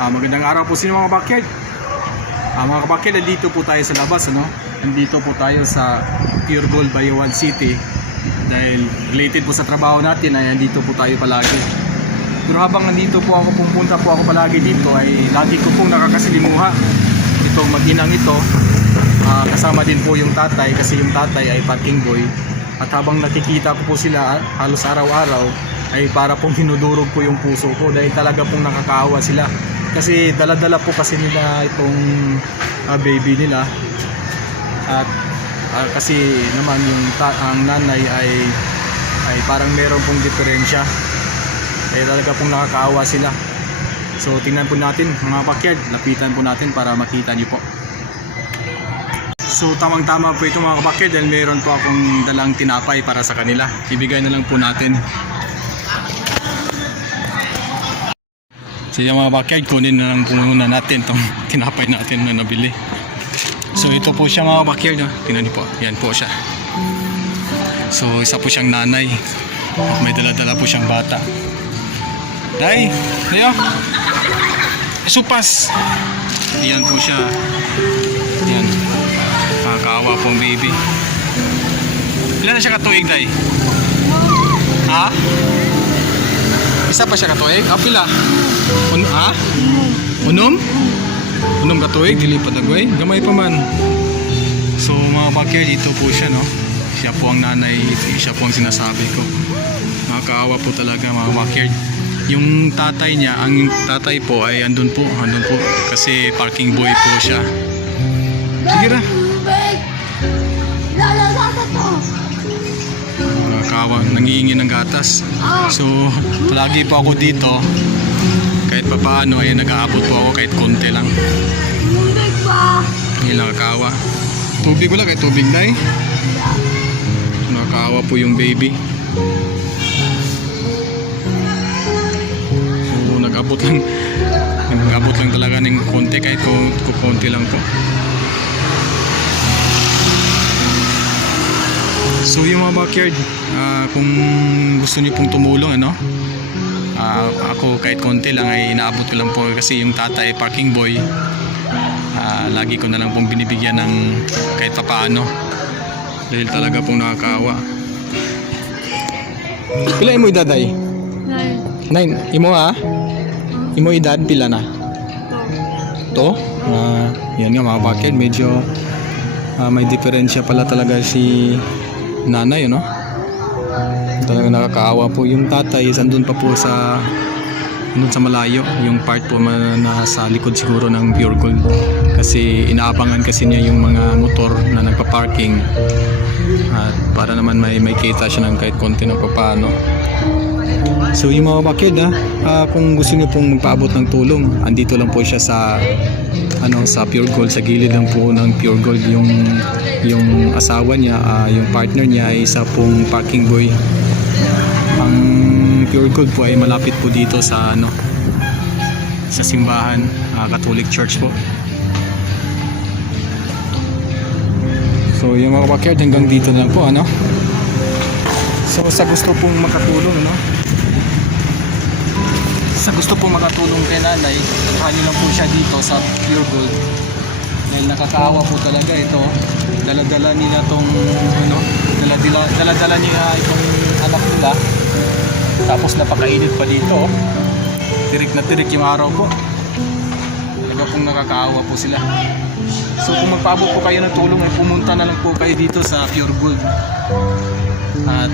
Magandang araw po sa inyo mga kabakyard. Mga kabakyard, nandito po tayo sa labas, ano? Nandito po tayo sa Pure Gold Bayawan City. Dahil related po sa trabaho natin ay nandito po tayo palagi. Pero habang nandito po ako, pumunta po ako palagi dito, ay lagi ko pong nakakasilimuha itong mag-inang ito. Kasama din po yung tatay, kasi yung tatay ay parking boy. At habang nakikita ko po sila halos araw-araw, ay para pong hinudurog po yung puso ko dahil talaga pong nakakaawa sila. Kasi dala-dala po kasi nila itong baby nila. At kasi naman yung ang nanay ay parang meron pong diferensya. Kaya talaga pong nakakaawa sila. So tingnan po natin mga kabakyard, lapitan po natin para makita niyo po. So tamang-tama po ito mga kabakyard dahil meron po akong dalang tinapay para sa kanila. Ibigay na lang po natin. So yung mga kabakyard, kunin na lang po muna natin itong tinapay natin na nabili. So ito po siya mga kabakyard, tingnan niyo po, yan po siya. So isa po siyang nanay, may dala-dala po siyang bata. Day, tayo supas. Yan po siya. Yan, nakakaawa pong baby. Ilan na siya katuig, Day? Ha? Isa pa siya katuig? Pila? Ha? Unom? Unom katuig, dili pa dagway. Gamay pa man. So mga kabakyard, dito po siya, no? Siya po ang nanay, siya po ang sinasabi ko. Nakakaawa po talaga mga kabakyard. Yung tatay niya, ang tatay po ay andun po kasi parking boy po siya. Sige ra. Nakakaawa, nangihingi ng gatas. So palagi po ako dito. Kahit pa paano ay nag-aabot po ako kahit konti lang. Hindi nakakaawa. Tubig wala, kahit tubig na eh. Nakakaawa po yung baby. So nag-abot lang talaga ng konti kahit konti lang po. So yung mga backyard, kung gusto niyo pong tumulong, ano, ako kahit konti lang ay inaabot ko lang po kasi yung tatay parking boy, lagi ko na lang pong binibigyan ng kahit papaano dahil talaga pong nakakaawa. Pila imo edad ay? 9. Imo imo edad pila na? To? Yan nga mga bakit, medyo may diferensya pala talaga si nanay, no? Talagang nakakaawa po. Yung tatay andun pa po sa malayo, yung part po nasa likod siguro ng Pure Gold kasi inaabangan kasi niya yung mga motor na nagpa-parking at para naman may kita siya ng kahit konti ng papaano. So yung mga bakid, kung gusto niyo pong magpaabot ng tulong, andito lang po siya sa Pure Gold, sa gilid lang po ng Pure Gold. Yung asawa niya, yung partner niya ay isa pong parking boy. Ang Pure Gold po ay malapit po dito sa sa simbahan, Catholic Church po. So yung mga kabakyard, hanggang dito na lang po, So sa gusto pong makatulong, sa gusto pong makatulong kay nanay, puntahan nyo lang po siya dito sa Pure Gold. Dahil nakakaawa po talaga ito. Dala-dala nila itong dala-dala nila itong anak nila. Tapos napakainit pa dito. Tirik na tirik yung araw po. Talaga pong nakakaawa po sila. So kung magpaabot po kayo ng tulong, ay pumunta na lang po kayo dito sa Pure Gold. At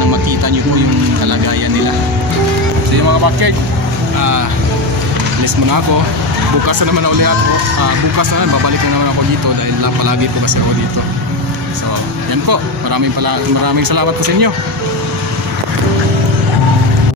na makita nyo po yung kalagayan nila. So yung mga backyard, alis muna ako. Bukas na naman ulit ako. Bukas na babalik na naman ako dito dahil palagi po kasi ako dito. So yan po, maraming salamat po sa inyo.